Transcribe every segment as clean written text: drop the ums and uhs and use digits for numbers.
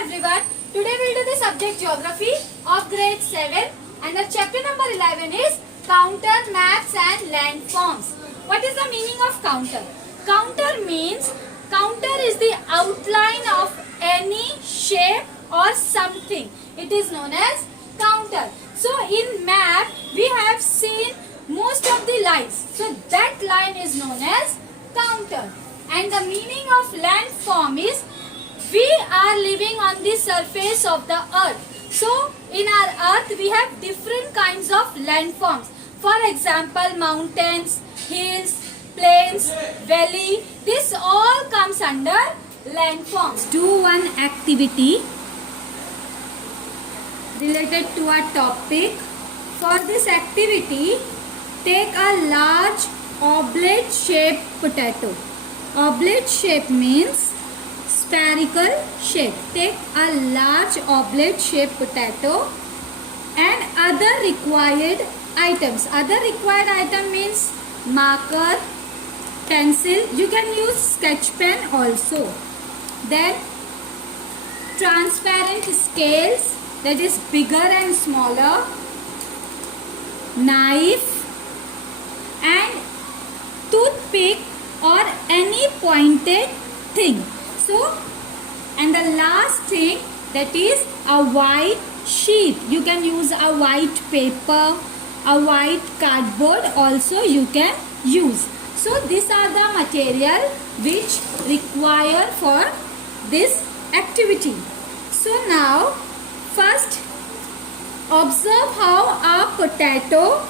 everyone. Today we'll do the subject geography of grade 7 and the chapter number 11 is counter, maps and landforms. What is the meaning of counter? Counter is the outline of any shape or something. It is known as counter. So in map we have seen most of the lines. So that line is known as counter. And the meaning of landform is we are living on the surface of the earth. So in our earth we have different kinds of landforms. For example, mountains, hills, plains, valley. This all comes under landforms. Do one activity related to a topic. For this activity, take a large oblate shaped potato. Oblate shape means spherical shape. Take a large oblate shaped potato and other required items. Other required item means marker, pencil. You can use sketch pen also. Then transparent scales, that is bigger and smaller, knife and toothpick or any pointed thing. So, and the last thing, that is a white sheet. You can use a white paper, a white cardboard also you can use. So these are the material which require for this activity. So now first observe how a potato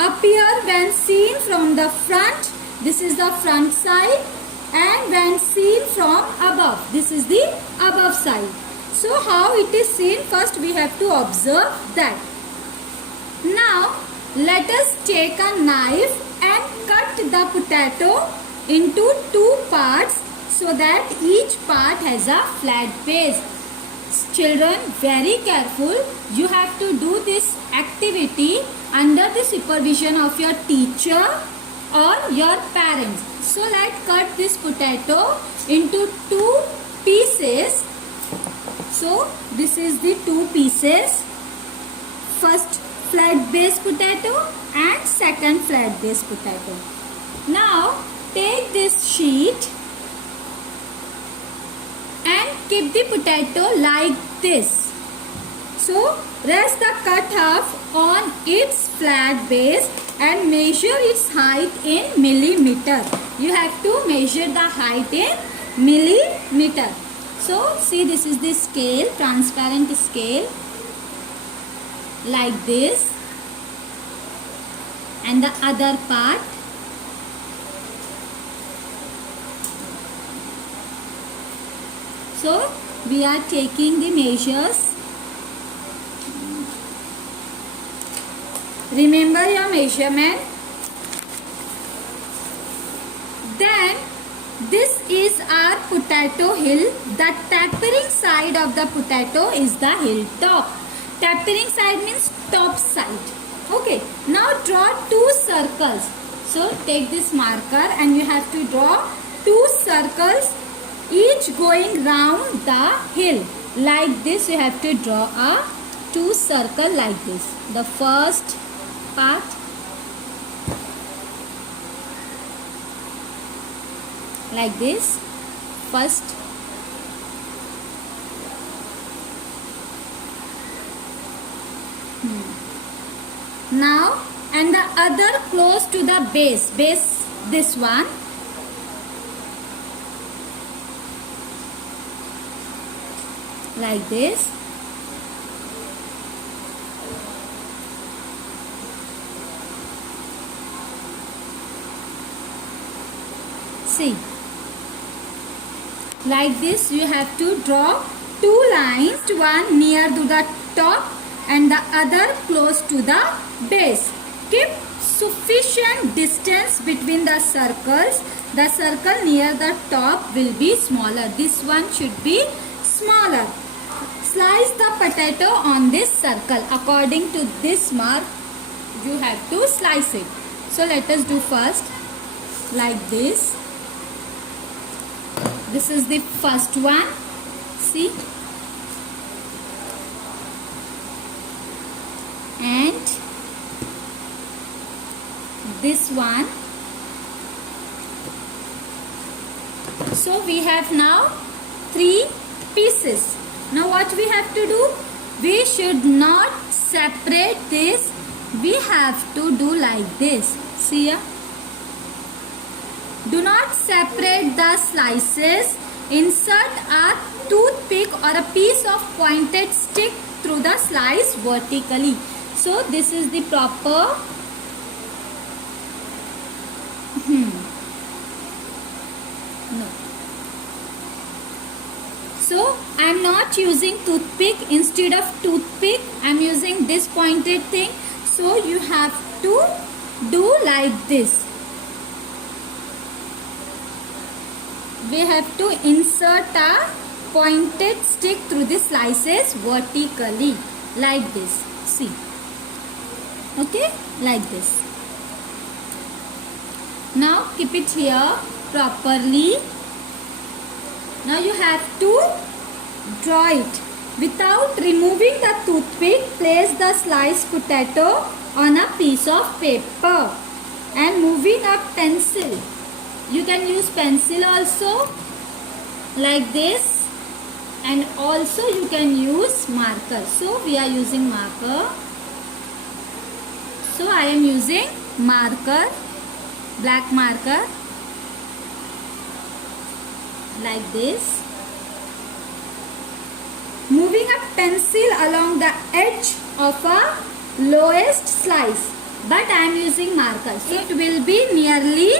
appear when seen from the front. This is the front side, and when seen from above, this is the above side. So how it is seen, first we have to observe that. Now let us take a knife and cut the potato into two parts so that each part has a flat base. Children, very careful. You have to do this activity under the supervision of your teacher or your parents. So let's cut this potato into two pieces. So this is the two pieces. First flat base potato and second flat base potato. Now take this sheet and keep the potato like this. So rest the cut half on its flat base and measure its height in millimeter. You have to measure the height in millimeter. So see, this is the scale, transparent scale, like this, and the other part. So we are taking the measures. Remember your measurement. Then this is our potato hill. The tapering side of the potato is the hill top. Tapering side means top side. Okay. Now draw two circles. So take this marker and you have to draw two circles, each going round the hill. Like this you have to draw a two circle like this. The first part, like this, first, now, and the other close to the base, this one, like this. See, like this you have to draw two lines, one near to the top and the other close to the base. Keep sufficient distance between the circles. The circle near the top will be smaller. This one should be smaller. Slice the potato on this circle. According to this mark, you have to slice it. So let us do first like this. This is the first one. See, and this one. So we have now 3 pieces. Now what we have to do? We should not separate this. We have to do like this. See here. Do not separate the slices. Insert a toothpick or a piece of pointed stick through the slice vertically. So this is the proper no. So I am not using toothpick. Instead of toothpick, I am using this pointed thing. So you have to do like this. We have to insert a pointed stick through the slices vertically like this. See. Okay, like this. Now keep it here properly. Now you have to draw it. Without removing the toothpick, place the sliced potato on a piece of paper and moving a pencil. You can use pencil also like this, and also you can use marker. So we are using marker. So I am using marker, black marker like this. Moving a pencil along the edge of a lowest slice, but I am using marker. So it will be nearly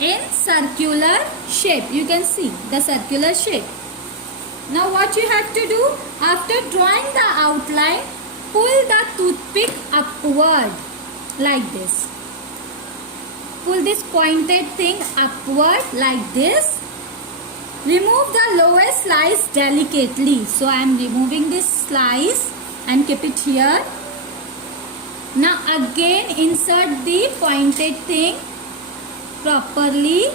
in circular shape. You can see the circular shape. Now what you have to do? After drawing the outline, pull the toothpick upward like this. Pull this pointed thing upward like this. Remove the lowest slice delicately. So I am removing this slice and keep it here. Now again insert the pointed thing properly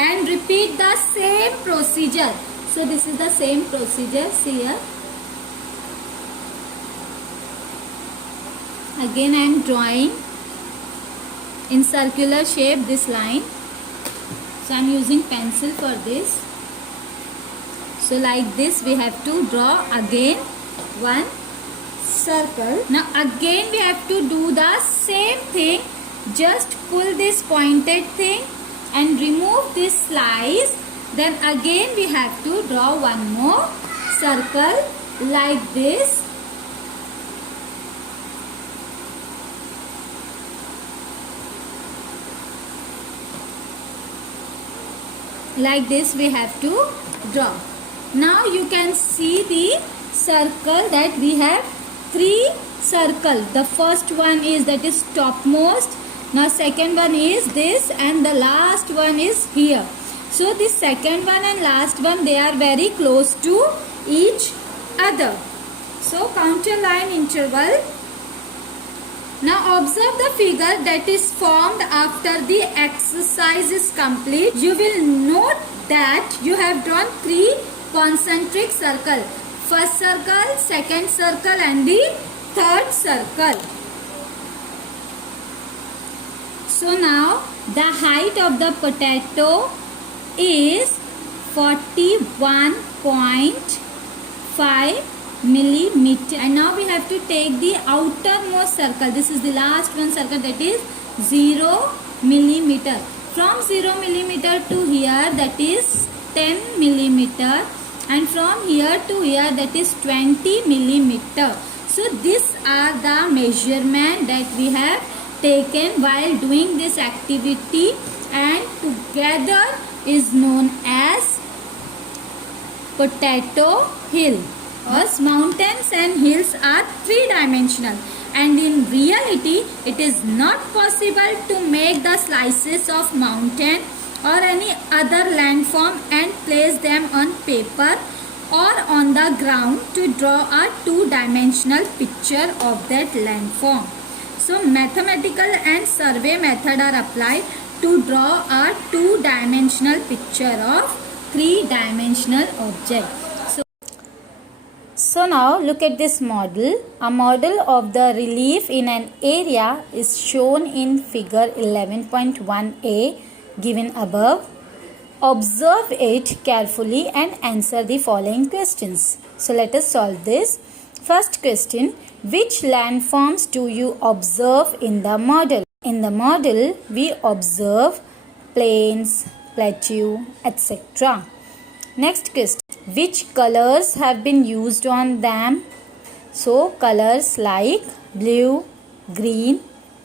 and repeat the same procedure. So this is the same procedure. See here. Again I am drawing in circular shape this line. So I am using pencil for this. So like this we have to draw again one circle. Now again we have to do the same thing. Just pull this pointed thing and remove this slice. Then again we have to draw one more circle like this. Like this we have to draw. Now you can see the circle that we have 3 circles. The first one is that is topmost. Now second one is this, and the last one is here. So the second one and last one, they are very close to each other. So counter line interval. Now observe the figure that is formed after the exercise is complete. You will note that you have drawn 3 concentric circles. First circle, second circle and the third circle. So now the height of the potato is 41.5 millimeter. And now we have to take the outermost circle. This is the last one circle, that is 0 millimeter. From 0 millimeter to here, that is 10 millimeter. And from here to here, that is 20 millimeter. So these are the measurement that we have taken while doing this activity, and together is known as potato hill. Because mountains and hills are 3-dimensional, and in reality it is not possible to make the slices of mountain or any other landform and place them on paper or on the ground to draw a 2-dimensional picture of that landform. So mathematical and survey method are applied to draw a 2-dimensional picture of 3-dimensional object. So So now look at this model. A model of the relief in an area is shown in figure 11.1a given above. Observe it carefully and answer the following questions. So let us solve this. First question, which landforms do you observe in the model? In the model, we observe plains, plateau, etc. Next question, which colors have been used on them? So colors like blue, green,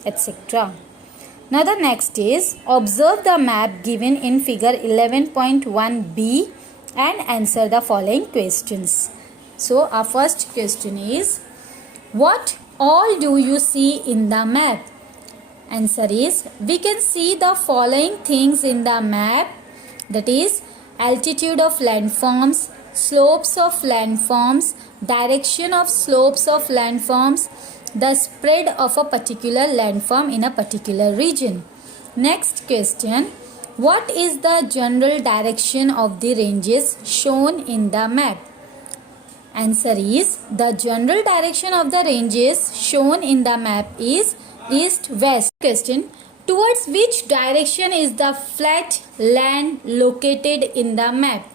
etc. Now the next is, observe the map given in figure 11.1b and answer the following questions. So our first question is, what all do you see in the map? Answer is, we can see the following things in the map, that is altitude of landforms, slopes of landforms, direction of slopes of landforms, the spread of a particular landform in a particular region. Next question, what is the general direction of the ranges shown in the map? Answer is, the general direction of the ranges shown in the map is east-west. Question, towards which direction is the flat land located in the map?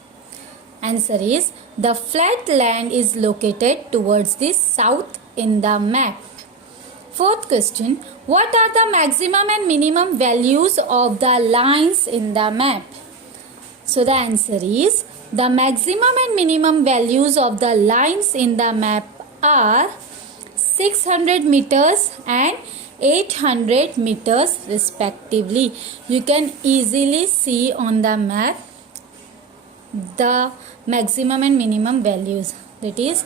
Answer is, the flat land is located towards the south in the map. Fourth question, what are the maximum and minimum values of the lines in the map? So the answer is, the maximum and minimum values of the lines in the map are 600 meters and 800 meters respectively. You can easily see on the map the maximum and minimum values. That is,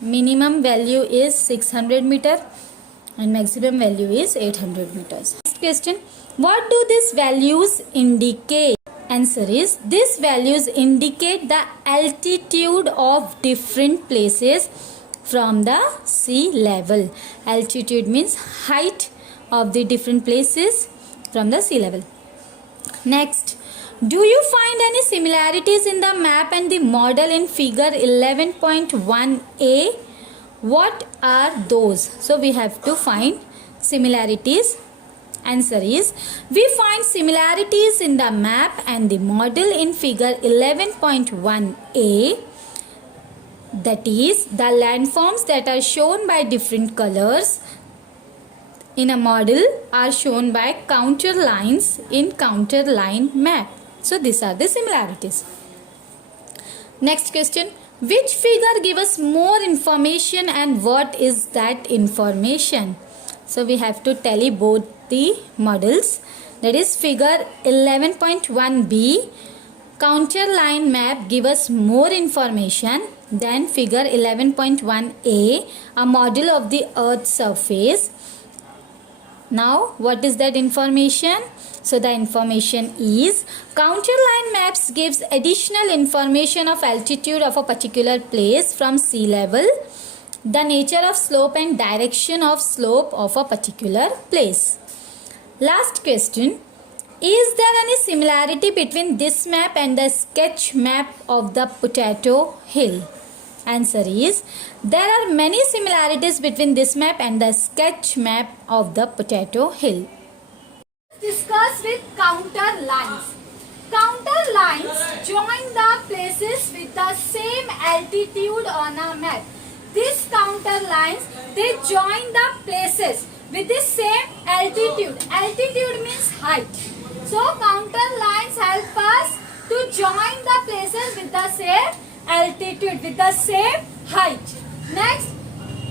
minimum value is 600 meter and maximum value is 800 meters. Next question, what do these values indicate? Answer is, these values indicate the altitude of different places from the sea level. Altitude means height of the different places from the sea level. Next, do you find any similarities in the map and the model in figure 11.1a? What are those? So we have to find similarities. Answer is, we find similarities in the map and the model in figure 11.1a. That is, the landforms that are shown by different colors in a model are shown by counter lines in counter line map. So these are the similarities. Next question, which figure gives us more information and what is that information? So we have to tally both the models. That is, figure 11.1b, counter line map gives us more information than figure 11.1a, a model of the earth's surface. Now what is that information? So the information is, counter line maps gives additional information of altitude of a particular place from sea level, the nature of slope and direction of slope of a particular place. Last question, is there any similarity between this map and the sketch map of the Potato Hill? Answer is, there are many similarities between this map and the sketch map of the Potato Hill. Discuss with counter lines. Counter lines join the places with the same altitude on a map. These counter lines, they join the places with the same altitude. Altitude means height. So counter lines help us to join the places with the same altitude, with the same height. Next,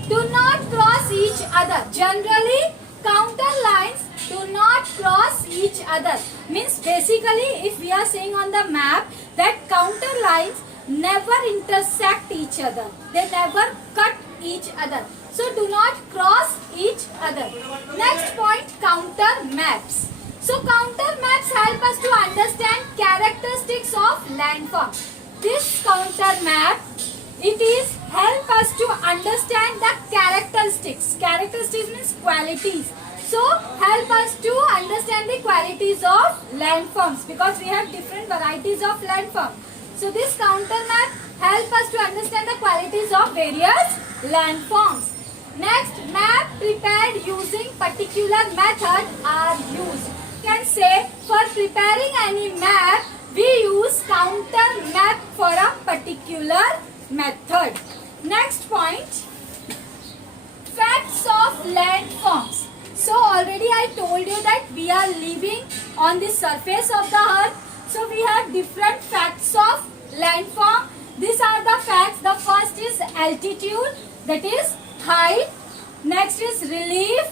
do not cross each other. Generally, counter lines do not cross each other. Means basically, if we are saying on the map that counter lines never intersect each other. They never cut each other. So do not cross each other. Next point, counter maps. So counter maps help us to understand characteristics of landform. This counter map, it is help us to understand the characteristics. Characteristics means qualities. So help us to understand the qualities of landforms because we have different varieties of landform. So this counter map help us to understand the qualities of various landforms. Next, map prepared using particular method are used. You can say for preparing any map, we use counter map for a particular method. Next point, facts of landforms. So already I told you that we are living on the surface of the earth. So we have different facts of landform. These are the facts. The first is altitude, that is height. Next is relief.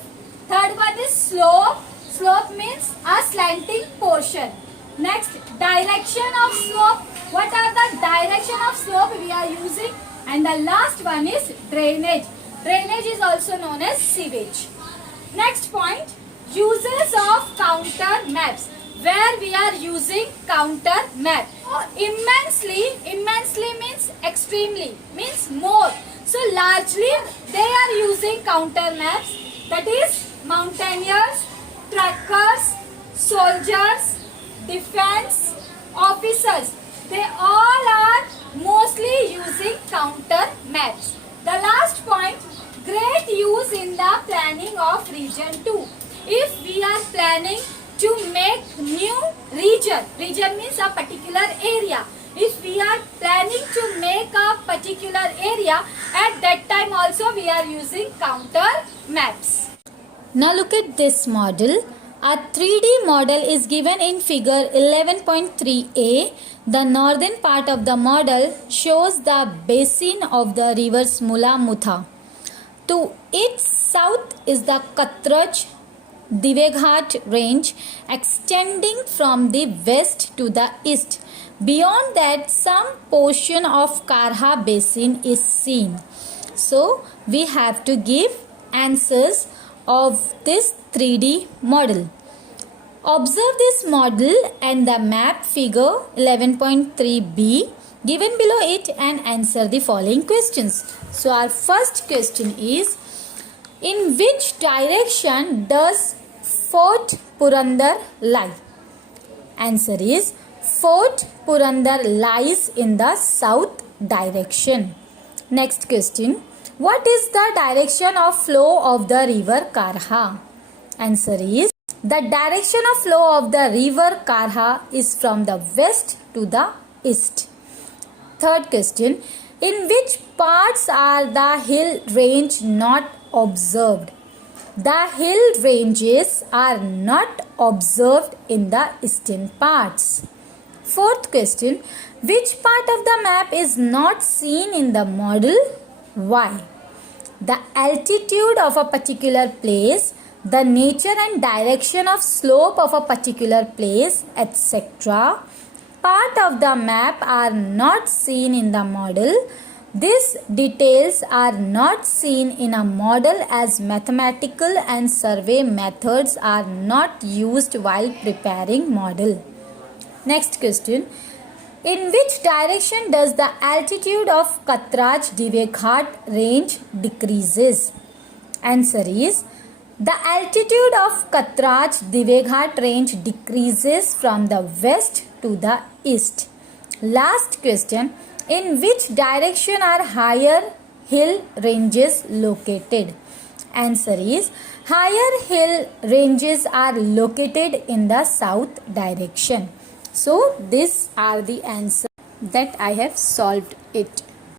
Third one is slope. Slope means a slanting portion. Next, direction of slope. What are the direction of slope we are using? And the last one is drainage. Drainage is also known as sewage. Next point, uses of counter maps. Where we are using counter map. So, immensely means extremely, means more. So largely they are using counter maps. That is mountaineers, truckers, soldiers, defense officers. They all are mostly using counter maps. The last point, great use in the planning of region 2. If we are planning to make new region means a particular area. If we are planning to make a particular area, at that time also we are using counter maps. Now look at this model. A 3D model is given in figure 11.3a. The northern part of the model shows the basin of the river Mula Mutha. To its south is the Katraj Diveghat range extending from the west to the east. Beyond that, some portion of Karha basin is seen. So, we have to give answers of this 3D model. Observe this model and the map figure 11.3b given below it and answer the following questions. So, our first question is, in which direction does Fort Purandar lie? Answer is, Fort Purandar lies in the south direction. Next question, what is the direction of flow of the river Karha? Answer is, the direction of flow of the river Karha is from the west to the east. Third question, in which parts are the hill range not observed? The hill ranges are not observed in the eastern parts. Fourth question, which part of the map is not seen in the model? Why? The altitude of a particular place, the nature and direction of slope of a particular place, etc. part of the map are not seen in the model. These details are not seen in a model as mathematical and survey methods are not used while preparing model. Next question, in which direction does the altitude of Katraj Diveghat range decreases? Answer is, the altitude of Katraj Diveghat range decreases from the west to the east. Last question, in which direction are higher hill ranges located? Answer is, higher hill ranges are located in the south direction. So these are the answers that I have solved it.